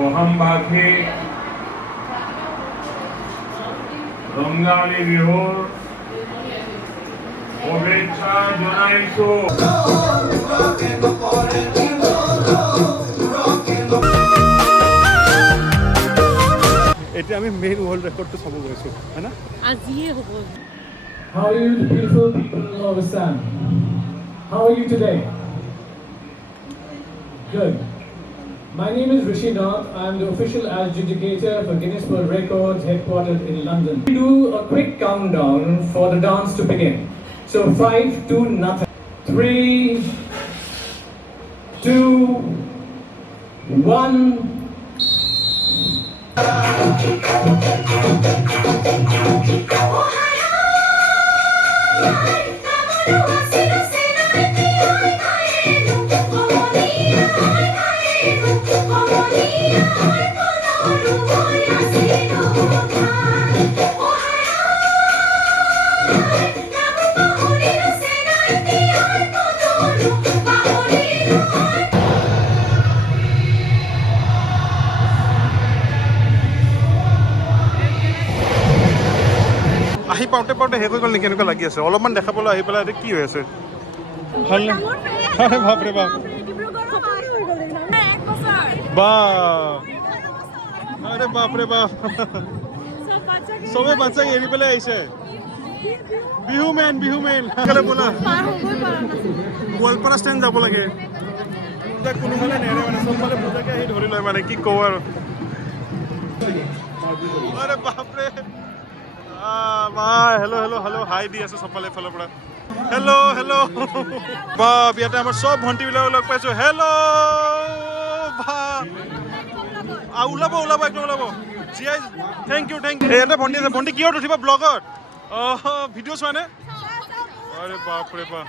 অসমবাসী ৰঙালী বিহুৰ শুভেচ্ছা জনাইছোঁ। এতিয়া আমি মেইন ৱৰ্ল্ড ৰেকৰ্ডটো চাব গৈছোঁ হয় না আজিয়ে হ'ব। How are you, the beautiful people of Assam? How are you today? Good. My name is Rishi Nath. I am the official adjudicator for Guinness World Records headquartered in London. We do a quick countdown for the dance to begin. So 5, 2, nothing. 3, 2, 1. আহি পাওঁতে পাওঁতে শেষ হৈ গ'ল নেকি এনেকুৱা লাগি আছে অলপমান দেখা পালোঁ আহি পেলাই কি হৈ আছে ভাল আৰে বাপৰে বাপ বা আৰে বাপৰে বাপ চবে বাচ্চাক এৰি পেলাই আহিছে বিহু মেন সোনকালে ব'লা গোৱালপাৰা ষ্টেণ্ড যাব লাগে কোনোফালে নেৰে মানে চবফালে পূজাকে আহি ধৰি লয় মানে কি কওঁ আৰু আৰে বাপৰে হেল্ল' হাই দি আছে চবফালে এফালৰ পৰা হেল্ল' বা ইয়াতে আমাৰ চব ভণ্টিবিলাক লগ পাইছোঁ হেল্ল' বা ওলাব একদম ওলাব জিয়াই থেংক ইউ ইয়াতে ভণ্টি আছে ভণ্টি কিহত উঠিবা ব্লগত ভিডিঅ' চোৱানে আৰে বাপৰে বাপ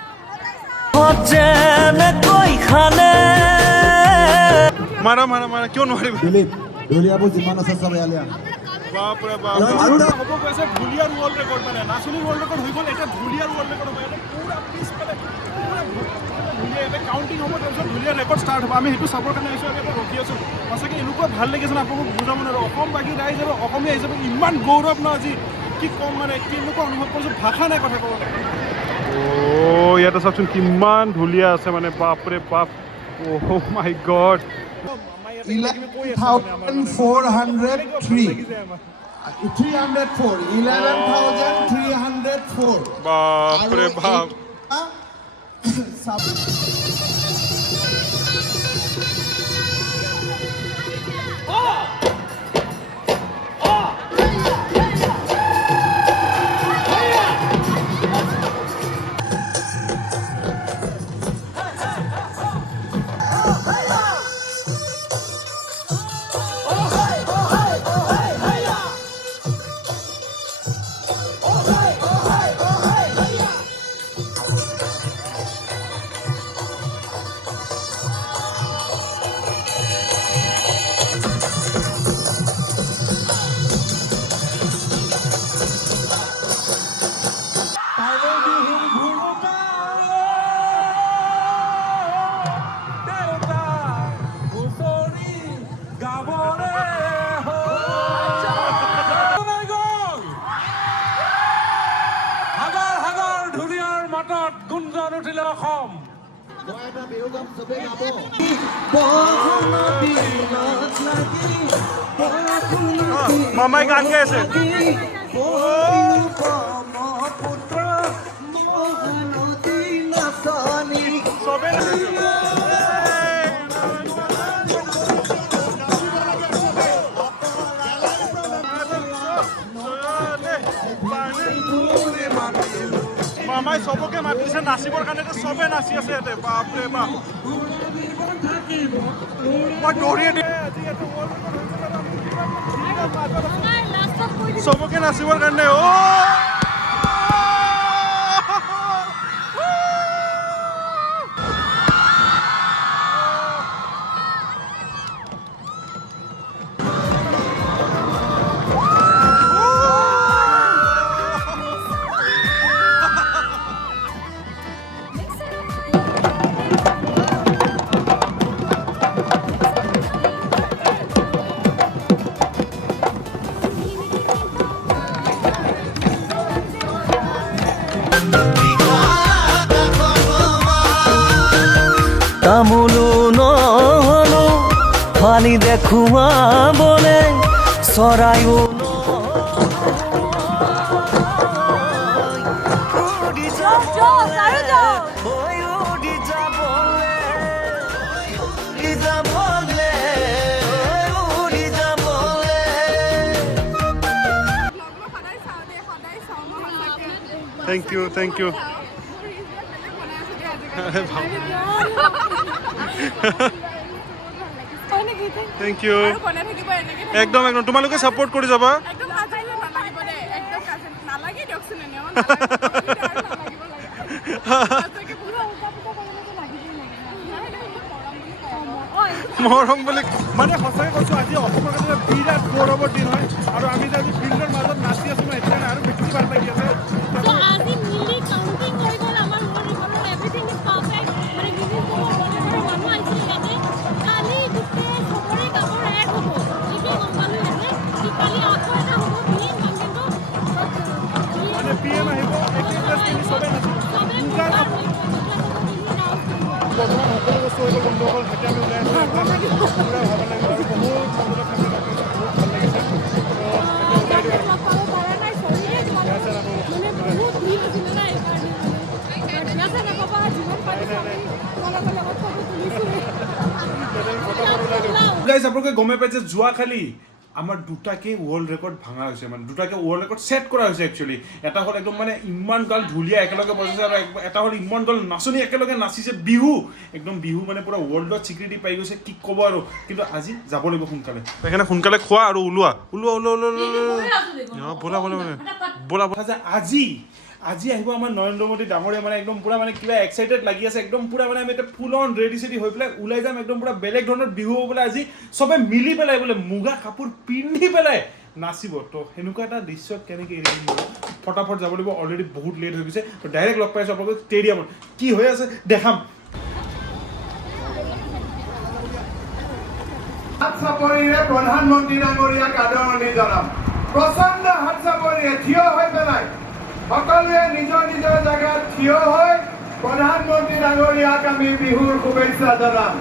মাৰা কিয় নোৱাৰিব যিমান আছে চব ইয়ালে বাপৰে বাপ হ'ব গৈছে ধুলিয়াৰ ৱৰ্ল্ড ৰেকৰ্ড মানে নাচনীৰ ৱৰ্ল্ড ৰেকৰ্ড হৈ গ'ল এতিয়া ধুলিয়াৰ ৱৰ্ল্ড ৰেকৰ্ড হ'ব ইয়াতে পুৰা পিছফালে ধুলিয়া ইয়াতে কাউণ্টিং হ'ব তাৰপিছত ধুলিয়াৰ ৰেকৰ্ড ষ্টাৰ্ট হ'ব আমি সেইটো চাবৰ কাৰণে আহিছোঁ আমি ইয়াতে ৰখি আছোঁ সঁচাকৈ এনেকুৱা ভাল লাগিছে আপোনালোকক বুজাব নোৱাৰোঁ অসমবাসী ৰাইজ আৰু অসমীয়া হিচাপে ইমান গৌৰৱ ন আজি কি ক'ম মানে কেনেকুৱা অনুভৱ কৰিছোঁ ভাষা নাই কথা ক'ব ইয়াতে চাওকচোন কিমান ধুলীয়া আছে মানে বাপৰে বাপ অ' মাই গড 11,304 বাপৰে বাপ মামাই গান গাই আছে মামাই চবকে মাতিছে নাচিবৰ কাৰণে চবে নাচি আছে ইয়াতে বাপৰে বাপ চবকে নাচিবৰ কাৰণে তামোলো নহলো পানী দেখুৱাবলে চৰাইও Thank you. Thank you. একদম তোমালোকে সাপোৰ্ট কৰি যাবা মৰম বুলি মানে সঁচাই কৈছো আজি অসমৰ কাৰণে বিৰাট গৌৰৱৰ দিন হয় আৰু আমি যে আজি ফিল্ডৰ মাজত নাচি আছো না এতিয়া আৰু বেছি ভাল লাগি আছে PM আহিব সবে বৰ্তমান সকলো বস্তু হৈ গ'ল বন্ধুসকল এতিয়া আমি ওলাই আছোঁ পুৰা ভাল লাগিব আৰু বহুত ভাল লাগিছে গাইজ আপোনালোকে গমে পাই যে যোৱাকালি আমাৰ দুটাকে ৱৰ্ল্ড ৰেকৰ্ড ভাঙা হৈছে মানে দুটাকে ৱৰ্ল্ড ৰেকৰ্ড ছেট কৰা হৈছে একচুৱেলি এটা হ'ল একদম মানে ইমান গাল ঢুলীয়া একেলগে বজাইছে আৰু এটা হ'ল ইমান গাল নাচনি একেলগে নাচিছে বিহু একদম বিহু মানে পুৰা ৱৰ্ল্ডত স্বীকৃতি পাই গৈছে কি ক'ব আৰু কিন্তু আজি যাব লাগিব সোনকালে সেইকাৰণে সোনকালে খোৱা আৰু ওলোৱা বলা যে আজি আহিব আমাৰ নৰেন্দ্ৰ মোদী ডাঙৰীয়া মানে একদম পুৰা মানে কিবা এক্সাইটেড লাগি আছে একদম পুৰা মানে আমি এটা ফুল অন ৰেডি চেডি হৈ পেলাই ওলাই যাম একদম পুৰা বেলেগ ধৰণৰ বিহু হ'ব বোলে আজি চবে মিলি পেলাই বোলে মুগা কাপোৰ পিন্ধি পেলাই নাচিব তো সেনেকুৱা এটা দৃশ্য কেনেকৈ এৰি দিম ফটাফট যাব লাগিব অলৰেডি বহুত লেট হৈ গৈছে তো ডাইৰেক্ট লগ পাইছোঁ আপোনালোকক ষ্টেডিয়ামত কি হৈ আছে দেখাম প্ৰধানমন্ত্ৰী ডাঙৰীয়াক আদৰণি জনাম প্ৰচণ্ড হাত চাপৰিৰে থিয় হৈ পেলাই সকলোৱে নিজৰ নিজৰ জায়গাত থিয় হৈ প্ৰধানমন্ত্ৰী ডাঙৰীয়াক আমি বিহুৰ শুভেচ্ছা জনাম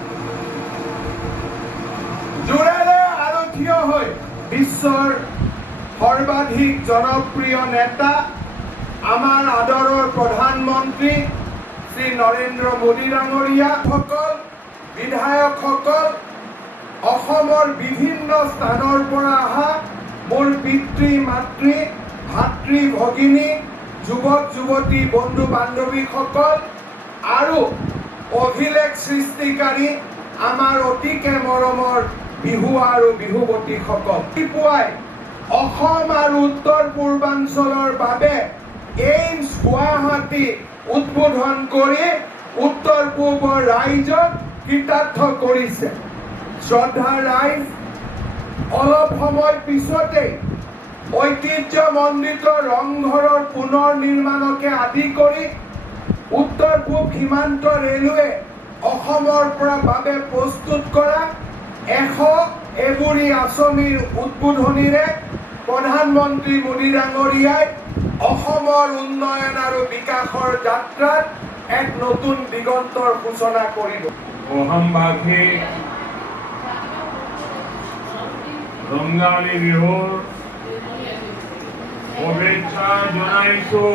জোৰেৰে আৰু থিয় হৈ বিশ্বৰ সৰ্বাধিক জনপ্ৰিয় নেতা আমাৰ আদৰৰ প্ৰধানমন্ত্ৰী শ্ৰী নৰেন্দ্ৰ মোদী ডাঙৰীয়াসকল বিধায়কসকল অসমৰ বিভিন্ন স্থানৰ পৰা অহা মোৰ পিতৃ মাতৃ ভাতৃ ভগিনী যুৱক যুৱতী বন্ধু বান্ধৱীসকল আৰু অভিলেখ সৃষ্টিকাৰী আমাৰ অতিকে মৰমৰ বিহু আৰু বিহুৱতীসকল পুৱাই অসম আৰু উত্তৰ পূৰ্বাঞ্চলৰ বাবে এইমছ গুৱাহাটী উদ্বোধন কৰি উত্তৰ পূবৰ ৰাইজক কৃতাৰ্থ কৰিছে শ্ৰদ্ধা ৰাইজ অলপ সময় পিছতেই ঐতিহ্যমণ্ডিত ৰংঘৰৰ পুনৰ নিৰ্মাণকে আদি কৰি উত্তৰ পূব সীমান্ত ৰেলৱে অসমৰ পৰা বাবে প্ৰস্তুত কৰা 100 এগুৰি আঁচনিৰ উদ্বোধনীৰে প্ৰধানমন্ত্ৰী মোদী ডাঙৰীয়াই অসমৰ উন্নয়ন আৰু বিকাশৰ যাত্ৰাত এক নতুন দিগন্তৰ সূচনা কৰিব অসমবাসী ৰঙালী বিহুৰ শুভেচ্ছা জনাইছো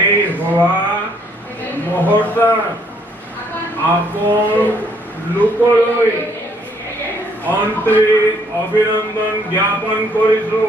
এই হোৱা মুহূৰ্তত আপোন লোকলৈ আন্তৰিক অভিনন্দন জ্ঞাপন কৰিছো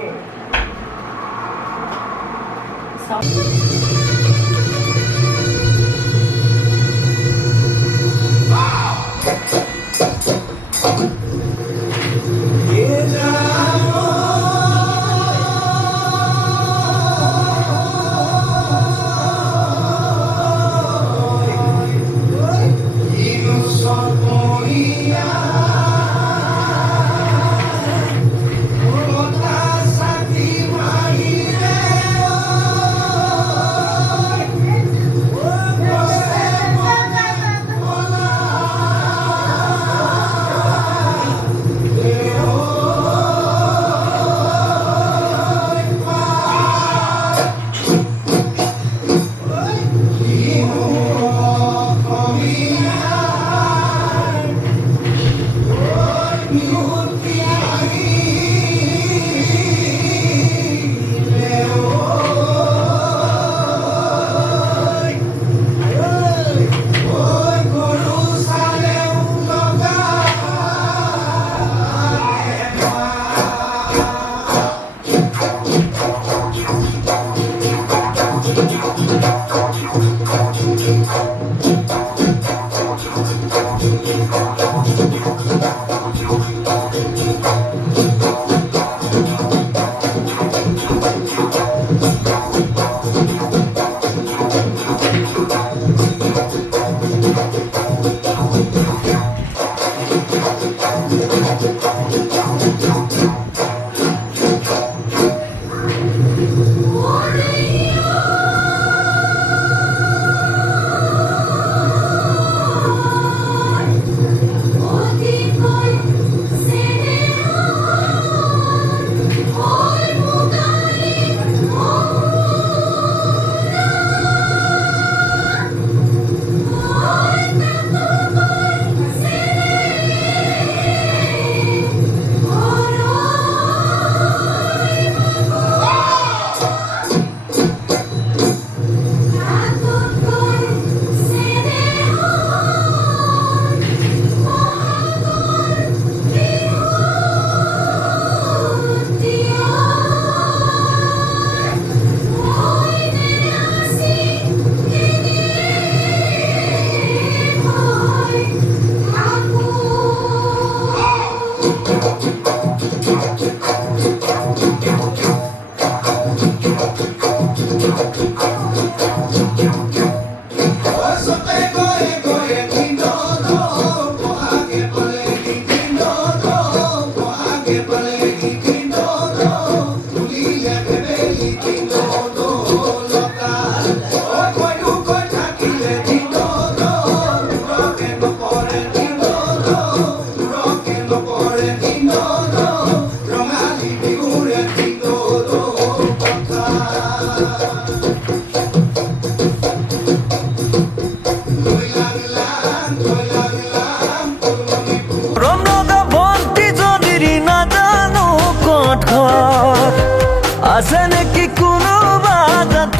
আছে নেকি কোনোবা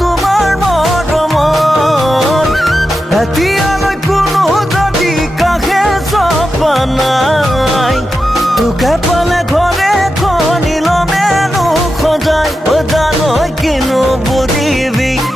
তোমাৰ মৰমত এতিয়ালৈ কোনো যদি কাষে চপা নাই তোকে পালে ঘৰে খনিলমেনো সজাই